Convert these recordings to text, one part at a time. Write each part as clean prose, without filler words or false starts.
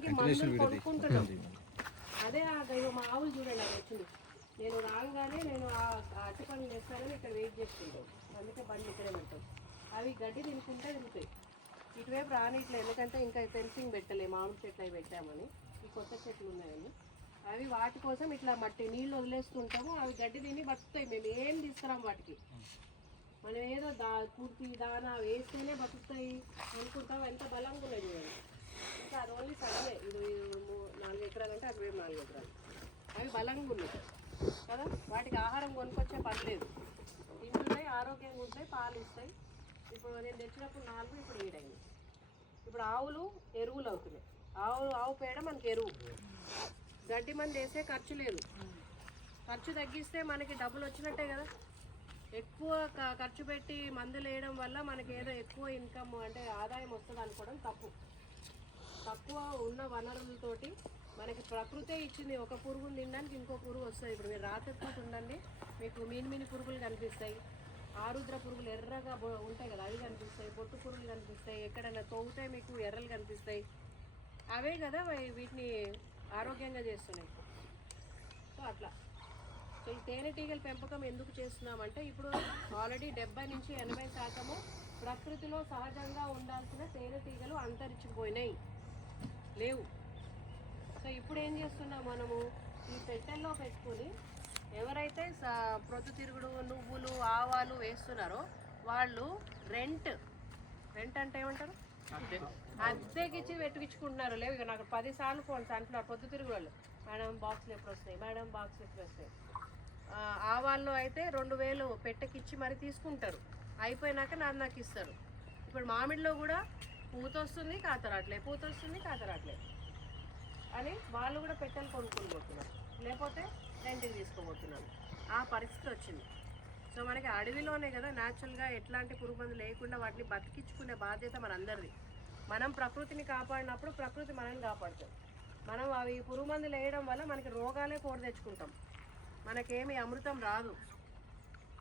దానికి మందులు కొనుక్కుంటున్నాం. అదే మా ఆవులు చూడండి అది వచ్చింది. నేను రాగానే నేను అట్టి పనులు చేస్తానని ఇక్కడ వెయిట్ చేసుకుంటాం. అందుకే బండి ఇక్కడే పెడతాం. అవి గడ్డి తినుకుంటే తింటాయి. ఇటువైపు రానిట్లేదు, ఎందుకంటే ఇంకా ఫెన్సింగ్ పెట్టలే, మామిడి చెట్లు అవి పెట్టామని. ఈ కొత్త చెట్లు ఉన్నాయని అవి వాటి కోసం ఇట్లా మట్టి నీళ్ళు వదిలేస్తుంటాము. అవి గడ్డి తిని బతుకుతాయి. మేము ఏం తీసుకురాము వాటికి. మనం ఏదో కుర్తి దానా వేస్తేనే బతుకుతాయి అనుకుంటాం. ఎంత బలంగా ఉన్నాయి చూడండి. ఇంకా అది ఓన్లీ సగమే. ఇది 4 ఎకరాలు అంటే అటువైపు 4 ఎకరాలు. అవి బలంగా ఉన్నాయి కదా. వాటికి ఆహారం కొనుక్కొచ్చే పని లేదు. తింటున్నాయి, ఆరోగ్యంగా ఉంటాయి, పాలు ఇస్తాయి. ఇప్పుడు నేను తెచ్చినప్పుడు 4, ఇప్పుడు 7 అయింది. ఇప్పుడు ఆవులు ఎరువులు అవుతున్నాయి. ఆవు పేడ మనకి ఎరువు. గడ్డి మంది వేసే ఖర్చు లేదు. ఖర్చు తగ్గిస్తే మనకి డబ్బులు వచ్చినట్టే కదా. ఎక్కువ ఖర్చు పెట్టి మందులు వేయడం వల్ల మనకి ఏదో ఎక్కువ ఇన్కమ్ అంటే ఆదాయం వస్తుంది అనుకోవడం తప్పు. తక్కువ ఉన్న వనరులతోటి మనకి ప్రకృతే ఇచ్చింది. ఒక పురుగును తినడానికి ఇంకో పురుగు వస్తుంది. ఇప్పుడు మీరు రాత్రిపూట ఉండండి, మీకు మిని పురుగులు కనిపిస్తాయి. ఆరుద్ర పురుగులు ఎర్రగా ఉంటాయి కదా, అవి కనిపిస్తాయి. బొట్టు పురుగులు కనిపిస్తాయి. ఎక్కడైనా తవ్వుతే మీకు ఎర్రలు కనిపిస్తాయి. అవే కదా వీటిని ఆరోగ్యంగా చేస్తున్నాయి. సో అట్లా. సో ఈ తేనెటీగల పెంపకం ఎందుకు చేస్తున్నామంటే ఇప్పుడు ఆల్రెడీ 70 నుంచి 80% ప్రకృతిలో సహజంగా ఉండాల్సిన తేనెటీగలు అంతరించిపోయినాయి, లేవు. సో ఇప్పుడు ఏం చేస్తున్నాం మనము, ఈ పెట్టెల్లో పెట్టుకుని ఎవరైతే ప్రొద్దుతిరుగుడు, నువ్వులు, ఆవాలు వేస్తున్నారో వాళ్ళు రెంట్ అంటే ఏమంటారు, అద్దెకిచ్చి పెట్టించుకుంటున్నారు. లేవు ఇక నాకు 10 సార్లు ఫోన్స్ అంటున్నారు పొద్దుతిరుగుడు వాళ్ళు, మేడం బాక్స్లు ఎప్పుడు వస్తాయి, మేడం బాక్స్ ఎప్పుడు వస్తాయి. ఆవాళ్ళు అయితే 2000 పెట్టెకిచ్చి మరి తీసుకుంటారు. అయిపోయినాక నాకు ఇస్తారు. ఇప్పుడు మామిడిలో కూడా పూత వస్తుంది, కాతరాట్లే, పూత వస్తుంది, కాతరాట్లే అని వాళ్ళు కూడా పెట్టెలు కొనుక్కొని పోతున్నారు. లేకపోతే రెంట్కి తీసుకోబోతున్నారు. ఆ పరిస్థితి వచ్చింది. సో మనకి అడవిలోనే కదా న్యాచురల్గా ఎట్లాంటి పురుగు మందులు లేకుండా వాటిని బతికించుకునే బాధ్యత మనందరిది. మనం ప్రకృతిని కాపాడినప్పుడు ప్రకృతి మనల్ని కాపాడుతుంది. మనం అవి పురుగు మందులు వేయడం వల్ల మనకి రోగాలే కోరి తెచ్చుకుంటాం, మనకేమి అమృతం రాదు.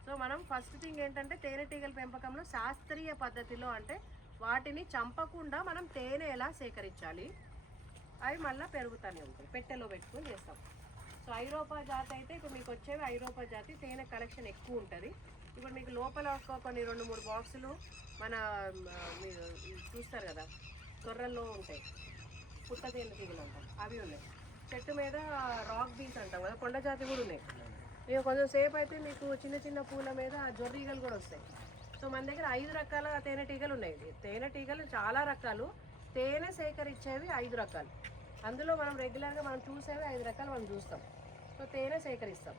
సో మనం ఫస్ట్ థింగ్ ఏంటంటే తేనెటీగల పెంపకంలో శాస్త్రీయ పద్ధతిలో, అంటే వాటిని చంపకుండా మనం తేనె ఎలా సేకరించాలి, అవి మళ్ళీ పెరుగుతూనే ఉంటాయి. పెట్టెలో పెట్టుకొని చేస్తాం. సో ఐరోపా జాతి అయితే ఇప్పుడు మీకు వచ్చేవి ఐరోపా జాతి తేనె కలెక్షన్ ఎక్కువ ఉంటుంది. ఇప్పుడు మీకు లోపల కొన్ని 2-3 బాక్సులు మన మీరు చూస్తారు కదా తొర్రల్లో ఉంటాయి, పుట్ట తేనెటీగలు అంటాం, అవి ఉన్నాయి. చెట్టు మీద రాక్ బీస్ అంటాం కదా, కొండ జాతి కూడా ఉన్నాయి. ఇక కొంచెం సేపు అయితే మీకు చిన్న చిన్న పూల మీద జొర్రీగలు కూడా వస్తాయి. సో మన దగ్గర 5 రకాల తేనెటీగలు ఉన్నాయి. తేనెటీగలు చాలా రకాలు, తేనె సేకరించేవి 5 రకాలు. అందులో మనం రెగ్యులర్గా మనం చూసేవి 5 రకాలు మనం చూస్తాం. సో తేనె సేకరిస్తాం.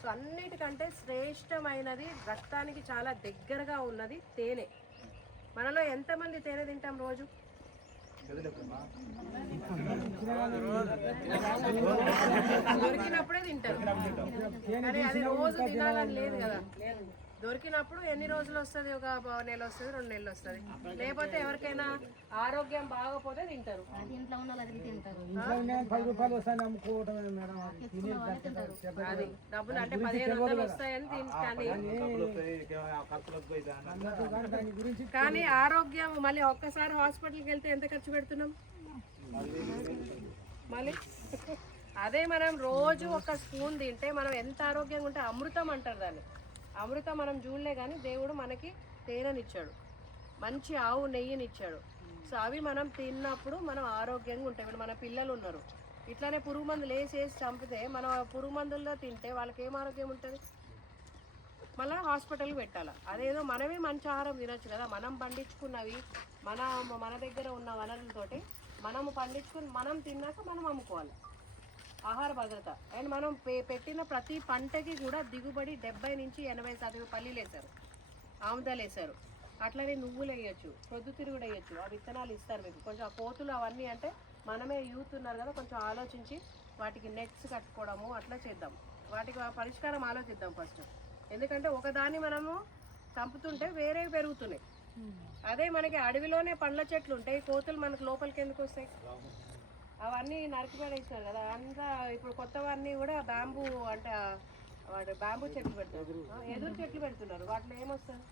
సో అన్నిటికంటే శ్రేష్టమైనది, రక్తానికి చాలా దగ్గరగా ఉన్నది తేనె. మనలో ఎంతమంది తేనె తింటాం రోజు? దొరికినప్పుడే తింటారు, కానీ అది రోజు తినాలని లేదు కదా. దొరికినప్పుడు ఎన్ని రోజులు వస్తుంది, ఒక నెల వస్తుంది, 2 నెలలు వస్తుంది. లేకపోతే ఎవరికైనా ఆరోగ్యం బాగోపోతే తింటారు. అది డబ్బులు అంటే 1500 వస్తాయని కానీ ఆరోగ్యం మళ్ళీ ఒక్కసారి హాస్పిటల్కి వెళ్తే ఎంత ఖర్చు పెడుతున్నాం మళ్ళీ. అదే మనం రోజు ఒక స్పూన్ తింటే మనం ఎంత ఆరోగ్యంగా ఉంటే, అమృతం అంటారు దాన్ని. అమృతం మనం చూడలే కానీ దేవుడు మనకి తేనెనిచ్చాడు, మంచి ఆవు నెయ్యినిచ్చాడు. సో అవి మనం తిన్నప్పుడు మనం ఆరోగ్యంగా ఉంటాం. ఇప్పుడు మన పిల్లలు ఉన్నారు, ఇట్లానే పురుగు మందులు వేసేసి చంపితే మనం పురుగు మందుల్లో తింటే వాళ్ళకి ఏం ఆరోగ్యం ఉంటుంది, మళ్ళీ హాస్పిటల్కి పెట్టాలి. అదేదో మనమే మంచి ఆహారం తినొచ్చు కదా. మనం పండించుకున్నవి మన దగ్గర ఉన్న వనరులతోటి మనము పండించుకుని మనం తిన్నాక మనం అమ్ముకోవాలి, ఆహార భద్రత. అండ్ మనం పెట్టిన ప్రతి పంటకి కూడా దిగుబడి 70 నుంచి 80% పల్లీలు వేశారు, ఆముదాలు వేశారు, అట్లనే నువ్వులు వేయచ్చు, ప్రొద్దుతిరుగుడు వేయచ్చు. ఆ విత్తనాలు ఇస్తారు మీకు. కొంచెం ఆ కోతులు అవన్నీ అంటే మనమే యూత్ ఉన్నారు కదా, కొంచెం ఆలోచించి వాటికి నెట్స్ కట్టుకోవడము అట్లా చేద్దాం. వాటికి పరిష్కారం ఆలోచిద్దాం ఫస్ట్. ఎందుకంటే ఒకదాన్ని మనము చంపుతుంటే వేరేవి పెరుగుతున్నాయి. అదే మనకి అడవిలోనే పండ్ల చెట్లు ఉంటాయి, కోతులు మనకు లోపలికి ఎందుకు వస్తాయి? అవన్నీ నరికి పడేసినారు కదా అంతా. ఇప్పుడు కొత్తవన్నీ కూడా బ్యాంబూ అంటే వాటి బ్యాంబూ చెట్లు పెడతారు, ఎదురు చెట్లు పెడుతున్నారు. వాటిలో ఏమొస్తుంది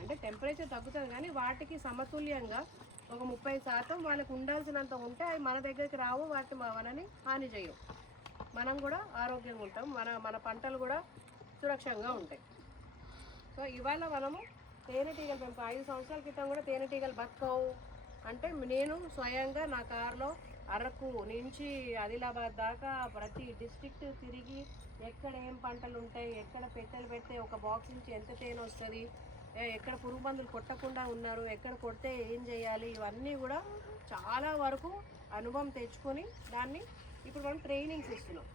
అంటే టెంపరేచర్ తగ్గుతుంది, కానీ వాటికి సమతుల్యంగా ఒక 30% వాళ్ళకి ఉండాల్సినంత ఉంటే అవి మన దగ్గరికి రావు, వాటిని మనని హాని చేయవు. మనం కూడా ఆరోగ్యంగా ఉంటాం, మన పంటలు కూడా సురక్షంగా ఉంటాయి. సో ఇవాళ మనము తేనెటీగలు పెంపు 5 సంవత్సరాల క్రితం కూడా తేనెటీగలు బతకవు అంటే నేను స్వయంగా నా కారులో అరకు నుంచి ఆదిలాబాద్ దాకా ప్రతి డిస్ట్రిక్ట్ తిరిగి ఎక్కడ ఏం పంటలు ఉంటాయి, ఎక్కడ పెట్టెలు పెడితే ఒక బాక్స్ నుంచి ఎంత తేనె వస్తుంది, ఎక్కడ పురుగు మందులు కొట్టకుండా ఉన్నారు, ఎక్కడ కొడితే ఏం చేయాలి, ఇవన్నీ కూడా చాలా వరకు అనుభవం తెచ్చుకొని దాన్ని ఇప్పుడు మనం ట్రైనింగ్స్ ఇస్తున్నాం.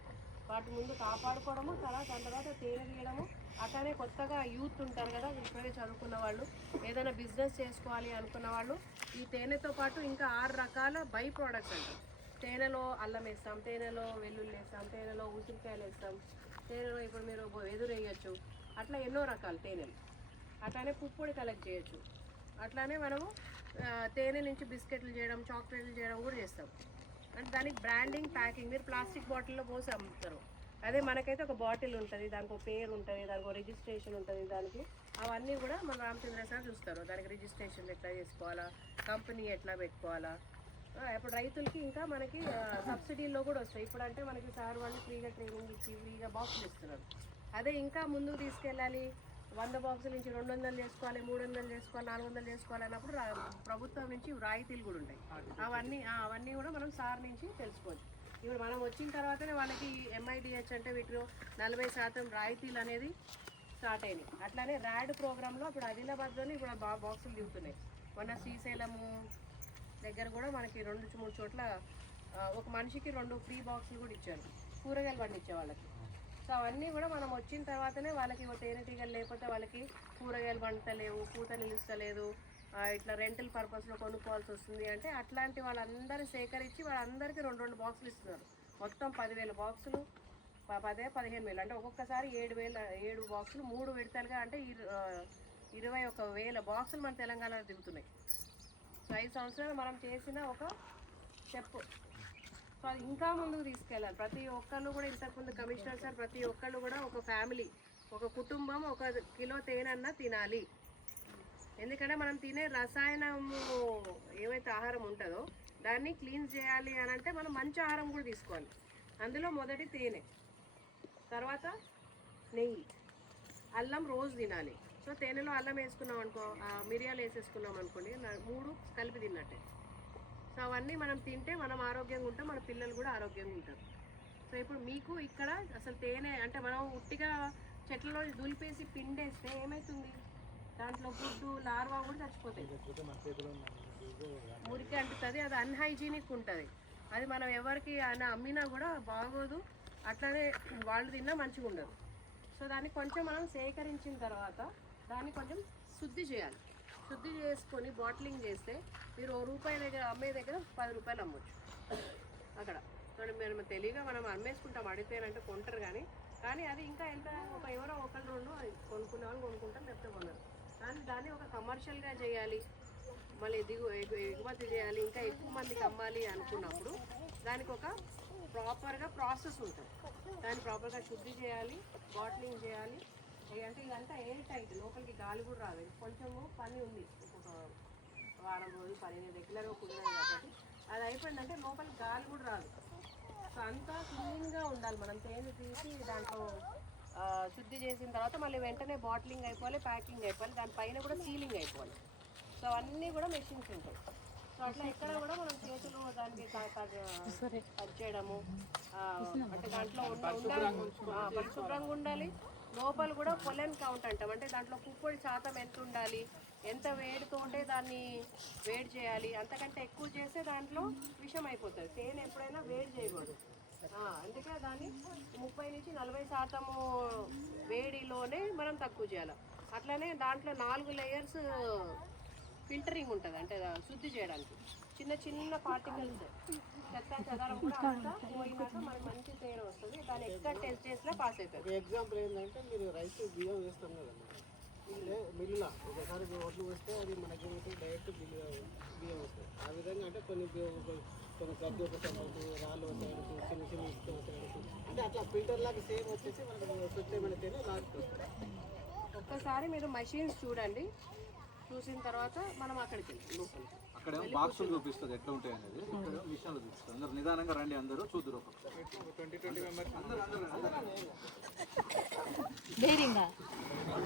వాటి ముందు కాపాడుకోవడము, దాని తర్వాత తేనె తీయడము. అట్లానే కొత్తగా యూత్ ఉంటారు కదా, ఇప్పుడే చదువుకున్న వాళ్ళు, ఏదైనా బిజినెస్ చేసుకోవాలి అనుకున్న వాళ్ళు ఈ తేనెతో పాటు ఇంకా 6 రకాల బై ప్రోడక్ట్స్ అంటాం. తేనెలో అల్లం వేస్తాం, తేనెలో వెల్లుల్లి వేస్తాం, తేనెలో ఉసిరికాయలు వేస్తాం, తేనెలో ఇప్పుడు మీరు ఎదురు వేయచ్చు. అట్లా ఎన్నో రకాలు తేనెలు. అట్లానే పుప్పొడి కలెక్ట్ చేయొచ్చు. అట్లానే మనము తేనె నుంచి బిస్కెట్లు చేయడం, చాక్లెట్లు చేయడం కూడా చేస్తాం. అంటే దానికి బ్రాండింగ్, ప్యాకింగ్ మీరు ప్లాస్టిక్ బాటిల్లో పోసి అమ్ముతారు. అదే మనకైతే ఒక బాటిల్ ఉంటుంది, దానికి ఒక పేరు ఉంటుంది, దానికి ఒక రిజిస్ట్రేషన్ ఉంటుంది. దానికి అవన్నీ కూడా మన రామచంద్ర సార్ చూస్తారు. దానికి రిజిస్ట్రేషన్ ఎట్లా చేసుకోవాలా, కంపెనీ ఎట్లా పెట్టుకోవాలా. ఇప్పుడు రైతులకి ఇంకా మనకి సబ్సిడీల్లో కూడా వస్తాయి. ఇప్పుడు అంటే మనకి సార్ వాళ్ళు ఫ్రీగా ట్రైనింగ్ ఇచ్చి ఫ్రీగా బాక్సులు ఇస్తున్నారు. అదే ఇంకా ముందుకు తీసుకెళ్ళాలి, 100 బాక్సుల నుంచి 200 చేసుకోవాలి, 300 చేసుకోవాలి, 400 చేసుకోవాలి అన్నప్పుడు ప్రభుత్వం నుంచి రాయితీలు కూడా ఉంటాయి. అవన్నీ కూడా మనం సార్ నుంచి తెలుసుకోవచ్చు. ఇప్పుడు మనం వచ్చిన తర్వాతనే వాళ్ళకి MIDH అంటే వీటిలో 40% రాయితీలు అనేది స్టార్ట్ అయినాయి. అట్లానే ర్యాడ్ ప్రోగ్రాంలో ఇప్పుడు ఆదిలాబాద్లోనే ఇప్పుడు బాక్సులు దిగుతున్నాయి. మొన్న శ్రీశైలము దగ్గర కూడా మనకి 2-3 చోట్ల ఒక మనిషికి 2 ఫ్రీ బాక్సులు కూడా ఇచ్చారు, కూరగాయలు పండించే వాళ్ళకి. సో అవన్నీ కూడా మనం వచ్చిన తర్వాతనే వాళ్ళకి తేనెటీగలు లేకపోతే వాళ్ళకి కూరగాయలు పండుతలేవు, పూత నిలుస్తలేదు, ఇట్లా రెంటల్ పర్పస్లో కొనుక్కోవాల్సి వస్తుంది అంటే అట్లాంటి వాళ్ళందరూ సేకరించి వాళ్ళందరికీ 2 బాక్సులు ఇస్తున్నారు. మొత్తం 10,000 బాక్సులు, 15,000 అంటే ఒక్కొక్కసారి 7 బాక్సులు 3 విడతలుగా అంటే 21,000 బాక్సులు మన తెలంగాణలో దిగుతున్నాయి. సో 5 సంవత్సరాలు మనం చేసిన ఒక స్టెప్. సో అది ఇంకా ముందుకు తీసుకెళ్ళాలి. ప్రతి ఒక్కళ్ళు కూడా ఇంతకుముందు కమిషనర్ సార్ ప్రతి ఒక్కళ్ళు కూడా ఒక ఫ్యామిలీ, ఒక కుటుంబం 1 కిలో తేనెన్నా తినాలి. ఎందుకంటే మనం తినే రసాయనము ఏవైతే ఆహారం ఉంటుందో దాన్ని క్లీన్ చేయాలి అని అంటే మనం మంచి ఆహారం కూడా తీసుకోవాలి. అందులో మొదటి తేనె, తర్వాత నెయ్యి, అల్లం రోజు తినాలి. సో తేనెలో అల్లం వేసుకున్నాం అనుకో, మిరియాలు వేసేసుకున్నాం అనుకోండి, 3 కలిపి తిన్నట్టే. సో అవన్నీ మనం తింటే మనం ఆరోగ్యంగా ఉంటాం, మన పిల్లలు కూడా ఆరోగ్యంగా ఉంటారు. సో ఇప్పుడు మీకు ఇక్కడ అసలు తేనె అంటే మనం ఉట్టిగా చెట్లలో దులిపేసి పిండేస్తే ఏమవుతుంది, దాంట్లో గుడ్డు లార్వా కూడా చచ్చిపోతాయి, మురికి అంటుతుంది, అది అన్హైజీనిక్ ఉంటుంది. అది మనం ఎవరికి అమ్మినా కూడా బాగోదు, అట్లానే వాళ్ళు తిన్నా మంచిగా ఉండదు. సో దాన్ని కొంచెం మనం సేకరించిన తర్వాత దాన్ని కొంచెం శుద్ధి చేయాలి. శుద్ధి చేసుకొని బాటిలింగ్ చేస్తే మీరు ₹1 దగ్గర అమ్మే దగ్గర ₹10 అమ్మొచ్చు అక్కడ. చూడండి, మేము తెలివిగా మనం అమ్మేసుకుంటాం, అడిగితేనంటే కొంటారు కానీ అది ఇంకా ఎంత ఎవరో 1-2 కొనుక్కునే వాళ్ళు కొనుక్కుంటాం, లేకపోతే కొనరు. కానీ దాన్ని ఒక కమర్షియల్గా చేయాలి, మళ్ళీ ఎగుమతి చేయాలి, ఇంకా ఎక్కువ మందికి అమ్మాలి అనుకున్నప్పుడు దానికి ఒక ప్రాపర్గా ప్రాసెస్ ఉంటుంది. దాన్ని ప్రాపర్గా శుద్ధి చేయాలి, బాటిలింగ్ చేయాలి. అంటే ఇదంతా ఎయిర్ టైట్, లోపలికి గాలి కూడా రాదు. కొంచెము పని ఉంది, ఒక వారం రోజులు పని రెగ్యులర్గా కుదరదు కాబట్టి అది అయిపోయిందంటే లోపలికి గాలి కూడా రాదు. సో అంతా క్లీన్గా ఉండాలి. మనం తేనె తీసి దాంట్లో శుద్ధి చేసిన తర్వాత మళ్ళీ వెంటనే బాటిలింగ్ అయిపోవాలి, ప్యాకింగ్ అయిపోవాలి, దానిపైన కూడా సీలింగ్ అయిపోవాలి. సో అవన్నీ కూడా మెషిన్స్ ఉంటాయి. సో అట్లా ఎక్కడ కూడా మనం చేతులు దానికి కట్ చేయడము అంటే దాంట్లో పరిశుభ్రంగా ఉండాలి. లోపల కూడా పొలెన్ కౌంట్ అంటాం, అంటే దాంట్లో పుప్పొడి శాతం ఎంత ఉండాలి, ఎంత వేడితోటే దాన్ని వేడి చేయాలి, అంతకంటే ఎక్కువ చేస్తే దాంట్లో విషం అయిపోతుంది. తేనె ఎప్పుడైనా వేడి చేయకూడదు. అందుకే దాన్ని 30 నుంచి 40% వేడిలోనే మనం తక్కువ చేయాలి. అట్లనే దాంట్లో 4 లేయర్స్ ఫిల్టరింగ్ ఉంటుంది, అంటే శుద్ధి చేయడానికి. చిన్న పార్టికల్స్ చెత్త చెదారం కూడా అంతా పోయినాక మనకి మంచి తేనె వస్తుంది. దాన్ని ఎక్కడ టెస్ట్ చేసినా పాస్ అవుతుంది. ఎగ్జాంపుల్ ఏంటంటే మీరు రైస్ బియ్యం వేస్తాం కదండి, మిల్లులో ఒకసారి ఓట్లు వస్తే అది మనకి డైరెక్ట్ బియ్యం వస్తుంది. ఆ విధంగా అంటే కొన్ని గడ్డి ఒక సైడ్కు, రాళ్ళు ఒక సైడ్కు, చిన్న ఇసుక ఒక సైడ్కు, అంటే అట్లా ఫిల్టర్ లాగా సేమ్ వచ్చేసి మనకు స్వచ్ఛమైన తేనె లాస్ట్ వస్తుంది. ఒక్కసారి మీరు మషిన్స్ చూడండి, చూసిన తర్వాత మనం అక్కడికి వెళ్ళి లోపలికి అక్కడ బాక్సులు చూపిస్తుంది ఎట్లా ఉంటాయి అనేది, ఇక్కడ మిషన్లు చూపిస్తుంది. అందరు నిదానంగా రండి, అందరూ చూద్దరు ఒక్కొక్కసారి. 20 మెంబర్స్ అందరూ